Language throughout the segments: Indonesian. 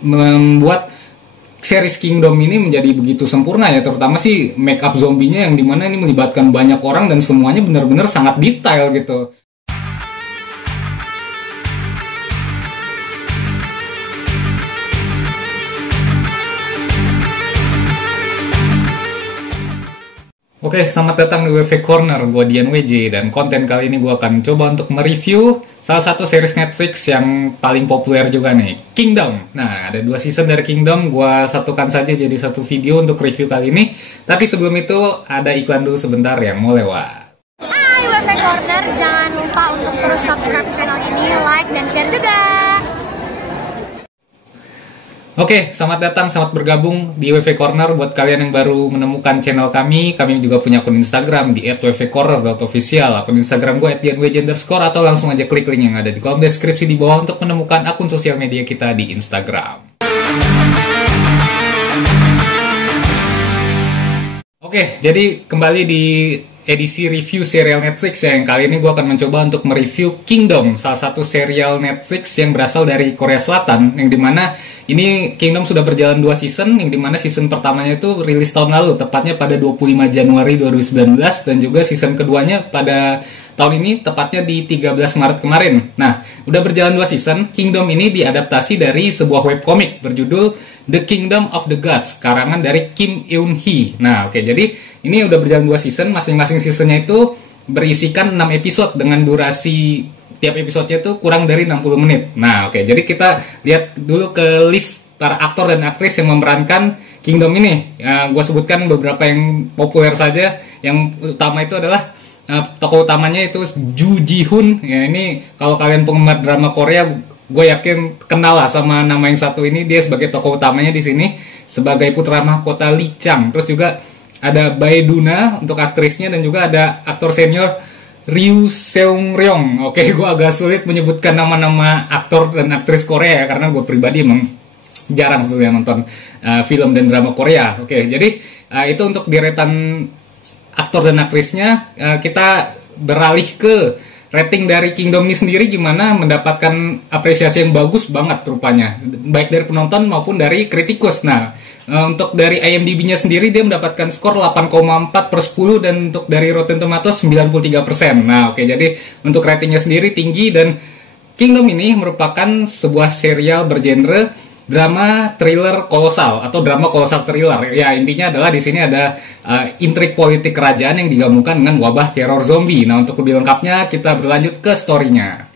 membuat series Kingdom ini menjadi begitu sempurna ya, terutama sih make up zombinya yang dimana ini melibatkan banyak orang dan semuanya benar-benar sangat detail gitu. Oke, selamat datang di WV Corner, gue Dian WJ, dan konten kali ini gue akan coba untuk mereview salah satu series Netflix yang paling populer juga nih, Kingdom. Nah, ada 2 season dari Kingdom, gue satukan saja jadi satu video untuk review kali ini. Tapi sebelum itu, ada iklan dulu sebentar yang mau lewat. Hai WV Corner, jangan lupa untuk terus subscribe channel ini, like, dan share juga. Oke, selamat datang, selamat bergabung di WV Corner. Buat kalian yang baru menemukan channel kami juga punya akun Instagram di @wvcorner.official, akun Instagram gue @dianwj_, atau langsung aja klik link yang ada di kolom deskripsi di bawah untuk menemukan akun sosial media kita di Instagram. Oke, jadi kembali di edisi review serial Netflix ya, yang kali ini gue akan mencoba untuk mereview Kingdom, salah satu serial Netflix yang berasal dari Korea Selatan, yang dimana ini Kingdom sudah berjalan 2 season, yang dimana season pertamanya itu rilis tahun lalu, tepatnya pada 25 Januari 2019, dan juga season keduanya pada tahun ini, tepatnya di 13 Maret kemarin. Nah, udah berjalan 2 season, Kingdom ini diadaptasi dari sebuah webcomic berjudul The Kingdom of the Gods, karangan dari Kim Eun-hee. Nah, oke, jadi ini udah berjalan 2 season, masing-masing seasonnya itu berisikan 6 episode dengan durasi tiap episodenya itu kurang dari 60 menit. Nah, oke, jadi kita lihat dulu ke list para aktor dan aktris yang memerankan Kingdom ini. Gue sebutkan beberapa yang populer saja. Yang utama itu adalah tokoh utamanya itu Ju Ji-hoon. Ya, ini kalau kalian penggemar drama Korea, gue yakin kenal lah sama nama yang satu ini. Dia sebagai tokoh utamanya di sini sebagai putra mahkota Lee Chang. Terus juga ada Bae Doona untuk aktrisnya, dan juga ada aktor senior Ryu Seung-ryong. Oke, gue agak sulit menyebutkan nama-nama aktor dan aktris Korea ya, karena gue pribadi emang jarang sebetulnya nonton film dan drama Korea. Oke, jadi itu untuk deretan aktor dan aktrisnya. Kita beralih ke rating dari Kingdom ini sendiri, gimana mendapatkan apresiasi yang bagus banget rupanya, baik dari penonton maupun dari kritikus. Nah, untuk dari IMDb-nya sendiri dia mendapatkan skor 8,4/10, dan untuk dari Rotten Tomatoes 93%. Nah, oke, jadi untuk ratingnya sendiri tinggi, dan Kingdom ini merupakan sebuah serial bergenre drama thriller kolosal atau drama kolosal thriller. Ya, intinya adalah di sini ada intrik politik kerajaan yang digabungkan dengan wabah teror zombie. Nah, untuk lebih lengkapnya kita berlanjut ke story-nya.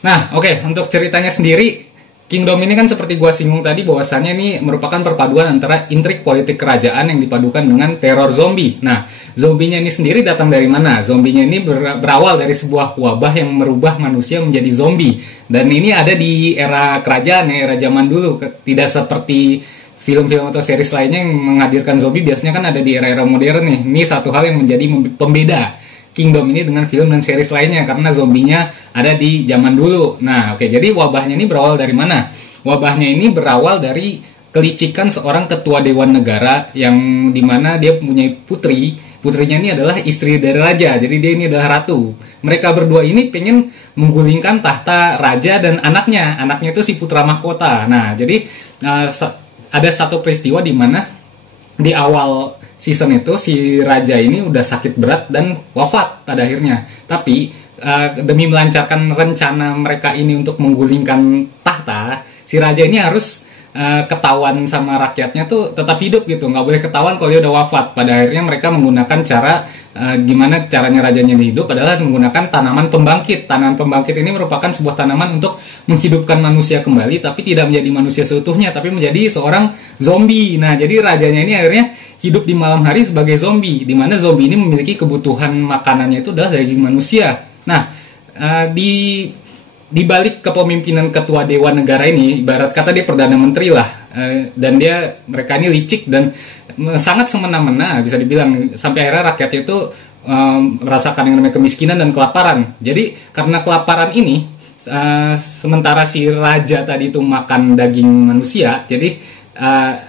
Nah, oke, untuk ceritanya sendiri, Kingdom ini kan seperti gua singgung tadi, bahwasannya ini merupakan perpaduan antara intrik politik kerajaan yang dipadukan dengan teror zombie. Nah, zombinya ini sendiri datang dari mana? Zombinya ini berawal dari sebuah wabah yang merubah manusia menjadi zombie. Dan ini ada di era kerajaan ya, era zaman dulu. Tidak seperti film-film atau series lainnya yang menghadirkan zombie, biasanya kan ada di era-era modern nih. Ini satu hal yang menjadi pembeda Kingdom ini dengan film dan series lainnya, karena zombinya ada di zaman dulu. Nah, oke, jadi wabahnya ini berawal dari mana? Wabahnya ini berawal dari kelicikan seorang ketua dewan negara, yang dimana dia mempunyai putrinya ini adalah istri dari raja, jadi dia ini adalah ratu. Mereka berdua ini pengen menggulingkan tahta raja dan anaknya itu si putra mahkota. Nah, jadi ada satu peristiwa di mana di awal season itu si raja ini udah sakit berat dan wafat pada akhirnya. Tapi demi melancarkan rencana mereka ini untuk menggulingkan tahta, si raja ini harus ketahuan sama rakyatnya tuh tetap hidup gitu, nggak boleh ketahuan kalau dia udah wafat. Pada akhirnya mereka menggunakan cara gimana caranya rajanya hidup adalah menggunakan tanaman pembangkit. Tanaman pembangkit ini merupakan sebuah tanaman untuk menghidupkan manusia kembali, tapi tidak menjadi manusia seutuhnya, tapi menjadi seorang zombie. Nah, jadi rajanya ini akhirnya hidup di malam hari sebagai zombie, di mana zombie ini memiliki kebutuhan makanannya itu adalah daging manusia. Nah, di balik kepemimpinan ketua dewan negara ini, ibarat kata dia perdana menteri lah, dan mereka ini licik dan sangat semena-mena bisa dibilang, sampai akhirnya rakyatnya itu merasakan yang namanya kemiskinan dan kelaparan. Jadi karena kelaparan ini, sementara si raja tadi itu makan daging manusia, jadi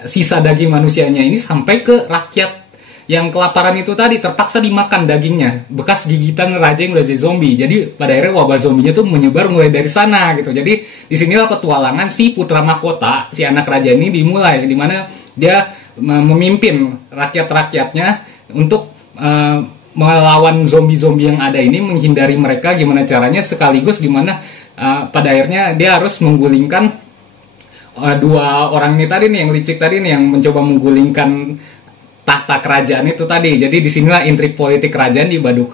sisa daging manusianya ini sampai ke rakyat yang kelaparan itu tadi terpaksa dimakan dagingnya, bekas gigitan raja yang udah jadi zombie. Jadi pada akhirnya wabah zombinya tuh menyebar mulai dari sana gitu. Jadi disinilah petualangan si putra mahkota, si anak raja ini dimulai, dimana dia memimpin rakyat-rakyatnya untuk melawan zombie-zombie yang ada ini, menghindari mereka gimana caranya, sekaligus gimana pada akhirnya dia harus menggulingkan dua orang ini tadi nih, yang licik tadi nih, yang mencoba menggulingkan tahta kerajaan itu tadi. Jadi disinilah intrik politik kerajaan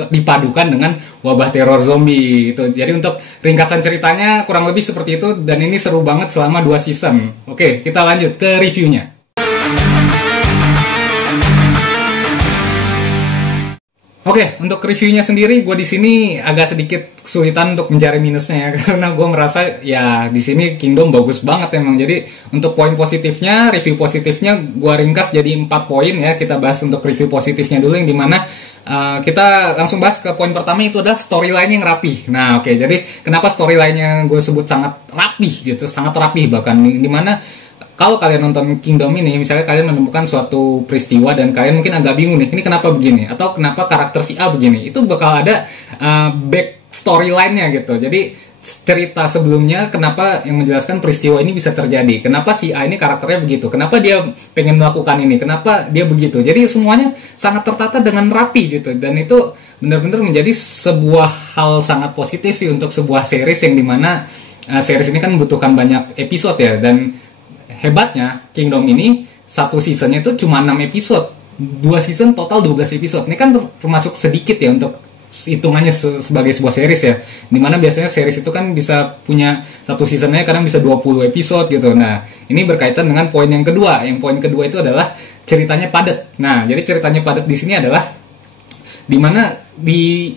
dipadukan dengan wabah teror zombie itu. Jadi untuk ringkasan ceritanya kurang lebih seperti itu, dan ini seru banget selama 2 season. Oke, kita lanjut ke reviewnya. Oke, untuk reviewnya sendiri, gue di sini agak sedikit kesulitan untuk mencari minusnya ya, karena gue merasa ya di sini Kingdom bagus banget emang. Jadi untuk poin positifnya, review positifnya, gue ringkas jadi 4 poin ya. Kita bahas untuk review positifnya dulu, yang dimana kita langsung bahas ke poin pertama, itu adalah storyline yang rapih. Nah, oke, jadi kenapa storyline-nya gue sebut sangat rapih gitu, sangat rapih bahkan, dimana kalau kalian nonton Kingdom ini, misalnya kalian menemukan suatu peristiwa dan kalian mungkin agak bingung nih, ini kenapa begini? Atau kenapa karakter si A begini? Itu bakal ada back storyline-nya gitu. Jadi cerita sebelumnya kenapa yang menjelaskan peristiwa ini bisa terjadi. Kenapa si A ini karakternya begitu? Kenapa dia pengen melakukan ini? Kenapa dia begitu? Jadi semuanya sangat tertata dengan rapi gitu. Dan itu benar-benar menjadi sebuah hal sangat positif sih untuk sebuah series, yang dimana series ini kan membutuhkan banyak episode ya. Dan hebatnya Kingdom ini satu seasonnya itu cuma 6 episode, 2 season total 12 episode. Ini kan termasuk sedikit ya untuk hitungannya sebagai sebuah series ya, dimana biasanya series itu kan bisa punya satu seasonnya kadang bisa 20 episode gitu. Nah, ini berkaitan dengan poin yang kedua. Yang poin kedua itu adalah ceritanya padat. Nah, jadi ceritanya padat di sini adalah dimana di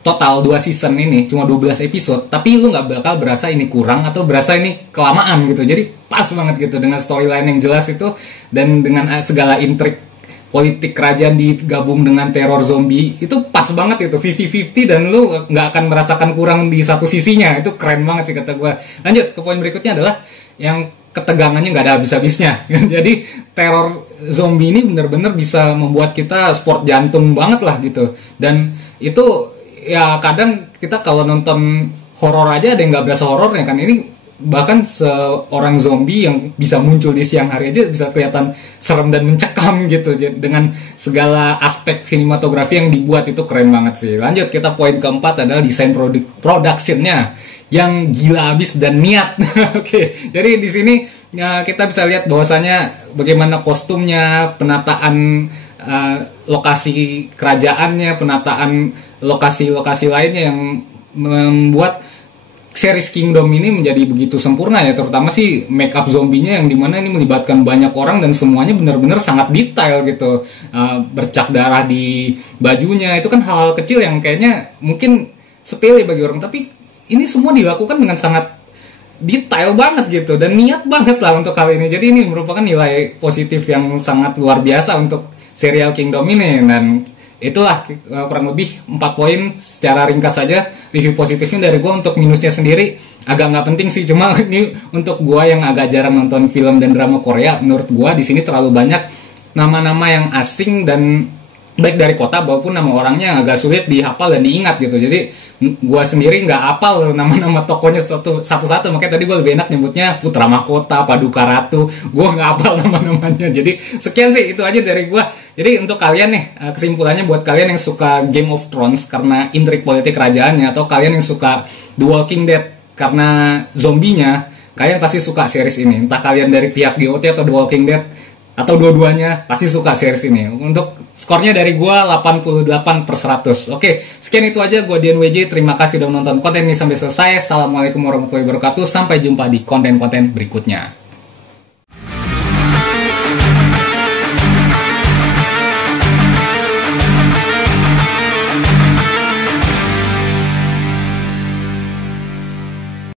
total 2 season ini cuma 12 episode, tapi lu nggak bakal berasa ini kurang atau berasa ini kelamaan gitu. Jadi pas banget gitu dengan storyline yang jelas itu, dan dengan segala intrik politik kerajaan digabung dengan teror zombie, itu pas banget itu 50-50, dan lu nggak akan merasakan kurang di satu sisinya. Itu keren banget sih kata gue. Lanjut ke poin berikutnya adalah yang ketegangannya nggak ada habis-habisnya. Jadi teror zombie ini benar-benar bisa membuat kita sport jantung banget lah gitu. Dan itu ya kadang kita kalau nonton horor aja ada yang nggak berasa horornya kan. Ini bahkan seorang zombie yang bisa muncul di siang hari aja bisa kelihatan serem dan mencekam gitu, dengan segala aspek sinematografi yang dibuat. Itu keren banget sih. Lanjut, kita poin keempat adalah desain productionnya yang gila abis dan niat. Oke, jadi di sini ya, kita bisa lihat bahwasanya bagaimana kostumnya, penataan lokasi kerajaannya, penataan lokasi-lokasi lainnya yang membuat series Kingdom ini menjadi begitu sempurna ya. Terutama sih make up zombinya, yang dimana ini melibatkan banyak orang dan semuanya benar-benar sangat detail gitu. Bercak darah di bajunya, itu kan hal kecil yang kayaknya mungkin sepele bagi orang, tapi ini semua dilakukan dengan sangat detail banget gitu, dan niat banget lah untuk kali ini. Jadi ini merupakan nilai positif yang sangat luar biasa untuk serial Kingdom ini. Dan itulah kurang lebih 4 poin secara ringkas saja review positifnya dari gue. Untuk minusnya sendiri agak nggak penting sih, cuma ini untuk gue yang agak jarang nonton film dan drama Korea, menurut gue di sini terlalu banyak nama-nama yang asing, dan baik dari kota maupun nama orangnya yang agak sulit dihafal dan diingat gitu. Jadi gue sendiri nggak hafal nama-nama tokonya satu-satu, makanya tadi gue lebih enak nyebutnya Putra Mahkota, Paduka Ratu. Gue nggak hafal nama-namanya. Jadi sekian sih, itu aja dari gue. Jadi untuk kalian nih, kesimpulannya buat kalian yang suka Game of Thrones karena intrik politik kerajaannya, atau kalian yang suka The Walking Dead karena zombinya, kalian pasti suka series ini. Entah kalian dari pihak GOT atau The Walking Dead atau dua-duanya, pasti suka series ini. Untuk skornya dari gue 88/100. Oke, sekian itu aja. Gue Dian WJ, terima kasih udah menonton konten ini sampai selesai. Assalamualaikum warahmatullahi wabarakatuh. Sampai jumpa di konten-konten berikutnya.